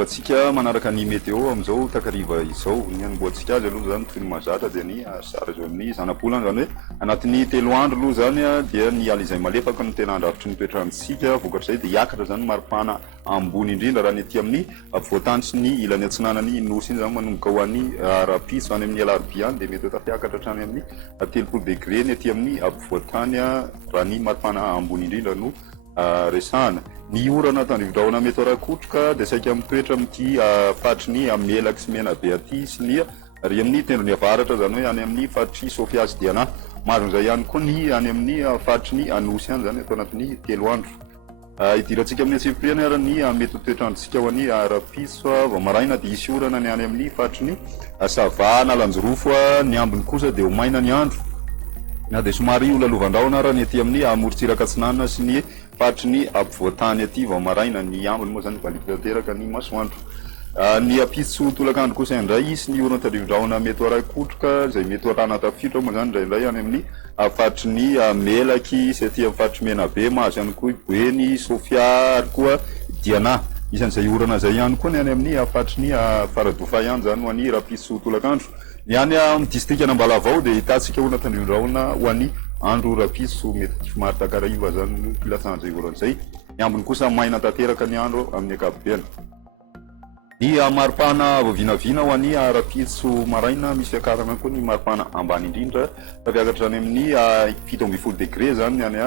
abatsika manaraka ny météo amizao takariva izao ny anomboantsika azy aloha zany toy ny mazatra dia ny sara zao ny zanabolana zany hoe anatin'ny 3 andro aloha zany dia ny ala izay malefaka no tena andravitry ny toetrandrotsika vokatr' izay dia hiakatra zany maripana ambony indrindra raha ny aty amin'ny voatany sy ny ilany atsinanany nosy iny zany manomboka ho an'ny rapitso zany amin'ny alarobia any dia mety ho tafiakatra hatrany amin'ny 30 degré ny aty amin'ny voatany raha ny maripana ambony indrindra no resahana ny orana tandrivodraona mety arakotroka dia saika mitoetra amin'ity fatry ny amelaky sy mena be aty sy ny ry amin'ny tendrony avaratra zany hoe any amin'ny fatry sofiazy diana mazon'izay ihany koa ny any amin'ny fatry ny anosy any zany atao anatin'ny 3 andro idirantsika amin'ny atsivopirena ara ny mety ho toetrandrotsika ho any rapitso vao maraina dia isy orana ny any amin'ny fatry ny savana lanjorofo ny ambiny kosa dia ho maina ny andro na dia somary olalovan-drahona raha ny aty amin'ny amorotsiraka atsinanana sy ny fatry ny ampovoatany aty vao maraina ny ambiny moa zany valika tanteraka ny masoandro ny apitso tolakandro kosa indray sy ny orana tandrivodraona mety arakotroka izay mety arana tafiditra moa zany indraindray any amin'ny fatry ny melaky sy aty amin'ny fatry mena be mahazo ihany koa boeny sofia ary koa diana isan'izay orana zay ihany koa ny any amin'ny fatry ny faradofa ihany zany ho an'ny rapitso tolakandro ny any amin'ny distrika Nambalavao dia hitantsika orana tandrivodraona ho an'ny andro rapitso mety somary takaraiva zany filasan'izay oran'izay ny ambiny kosa maina tanteraka ny andro amin'ny akapobeany ny maripana vavinavina ho an'ny rapitso maraina misy akarana koa ny maripana ambany indrindra tafiakatra any amin'ny 17 degré zany ny any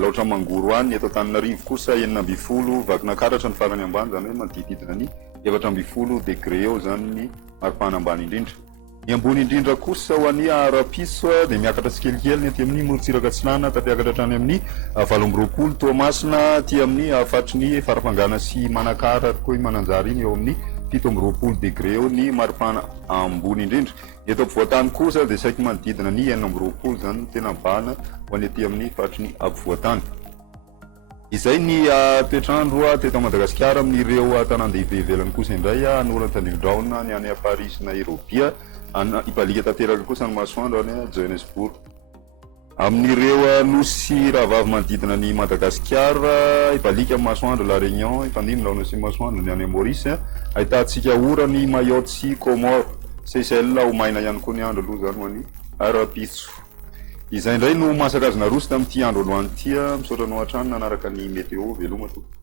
laotra mangoro any eto Antananarivo kosa 9 vakin'akaratra ny farany ambany zany hoe manodididina ny 17 degré eo zany ny maripana ambany indrindra ny ambony indrindra kosa ho an'ny rapitso dia miakatra tsikelikely ny aty amin'ny morotsiraka atsinana tafiakatra hatrany amin'ny 20 toamasina ty amin'ny fatry ny farafangana sy manakara ary koa mananjara iny eo amin'ny 17 degré eo ny maripana ambony indrindra eto ampovoatany kosa dia saiky manodidina ny 19 zany tena bana ho any aty amin'ny fatry ny ampovoatany izay ny toetrandro teto Madagasikara amin'ireo tanàn-dehibe ivelany kosa indray ny orana tandrivodraona ny any Paris sy Nairobi ibalika tanteraka kosa ny masoandro any Johannesburg amin'ireo nosy rahavavy manodidina ny Madagasikara ibalika amin'ny masoandro La Réunion ifandimina nosy masoandro ny any Maurice ahitantsika orany Mayotte sy Comore Seychelles ho maina ihany koa ny andro aloha zany ho an'ny rapitso izay indray no masaka azy naroso tamin'ity andro alohan'ity misaotra anao hatrany nanaraka ny météo veloma tompoko